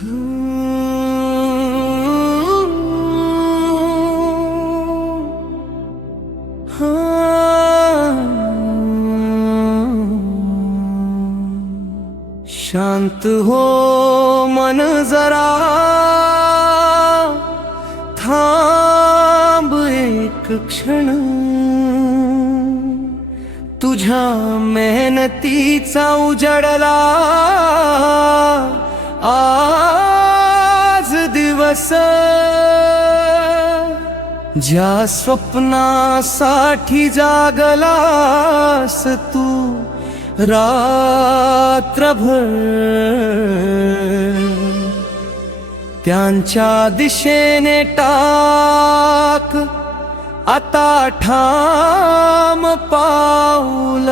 शांत हो मन जरा, थांब एक क्षण, तुझ्या मेहनतीचा उजळला आज दिवस, ज्या स्वप्नासाठी जागलास तू रात्रभर, त्यांच्या दिशेने टाक आता ठाम पाऊल।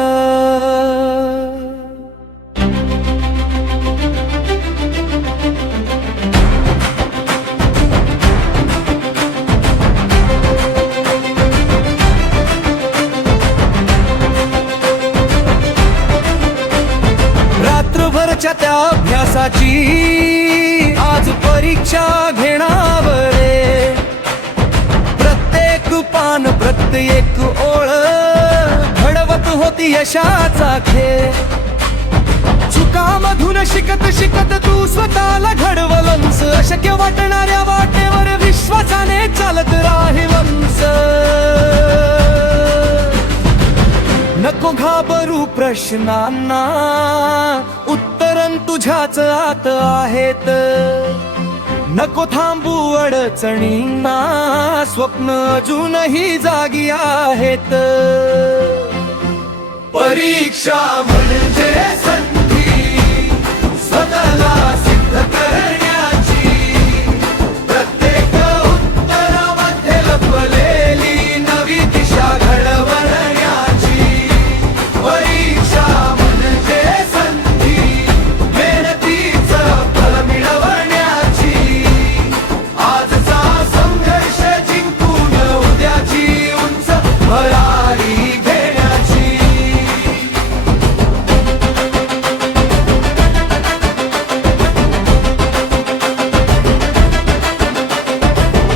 रात्रभरच्या त्या अभ्यासाची आज परीक्षा घेणार रे, प्रत्येक पान प्रत्येक ओळ घडवत होती यशाचा खेळ। चुकामधून शिकत शिकत तू स्वतःला घडवलंस, अशक्य वाटणाऱ्या वाटेवर विश्वासाने चालत राहिलंस। नको घाबरू प्रश्नांना, उत्तरं तुझ्याच आत आहेत। नको थांबू अडचणींना, स्वप्न अजूनही जागी आहेत। परीक्षा म्हणजे संधी स्वतःला सिद्ध करण्याची, प्रत्येक उत्तरामध्ये लपलेली नवी दिशा घडवण्याची। परीक्षा म्हणजे संधी मेहनतीचं फल मिळवण्याची, आजचा संघर्ष जिंकून उद्याची उंच भरारी घेण्याची।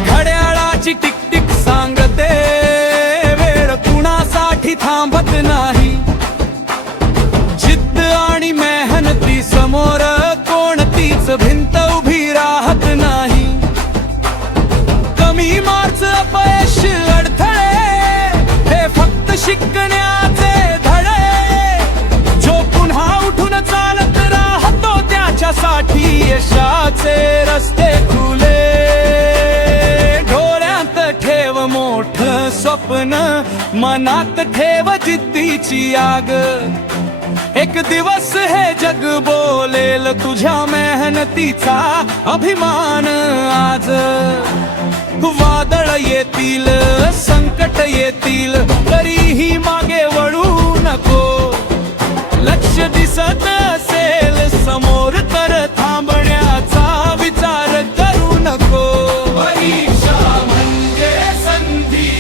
घड्याळाची टिक सांगते वेळ कुणासाठी थांबत नाही, जिद्द आणि मेहनती समोर कोणतीच भिंत उभी राहत नाही। कमी मार्क्स अपयश अडथळे हे फक्त शिकण्याचे धडे, जो पुन्हा उठून चालत राहतो त्याच्यासाठी यशाचे रस्ते खुले। डोळ्यात ठेव मोठं स्वप्न, मनात ठेव जिद्दीची आग, एक दिवस हे जग बोलेल तुझ्या मेहनतीचा अभिमान आज। वादळ येतील संकट येतील तरीही मागे वळू नको, लक्ष दिसत असेल समोर तर थांबण्याचा विचार करू नको। परीक्षा म्हणजे संधी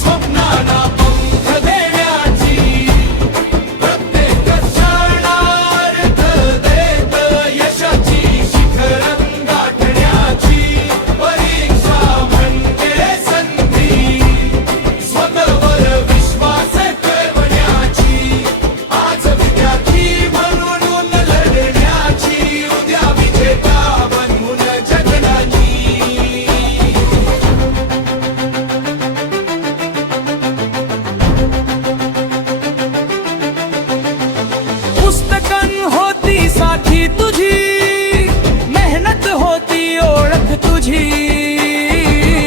स्वप्नाला पंख देण्याची, प्रत्येक क्षणार्थ देत यशाची शिखरं गाठण्याची। परीक्षा म्हणजे संधी स्वतःवर विश्वास ठेवण्याची, आज विद्यार्थी म्हणून लढण्याची, उद्या विजेता बनून जगण्याची। पुस्तकं होती साथी तुझी, मेहनत होती ओळख तुझी,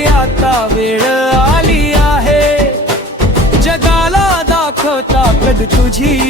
आता वेळ आली आहे जगाला दाखव ताकद तुझी।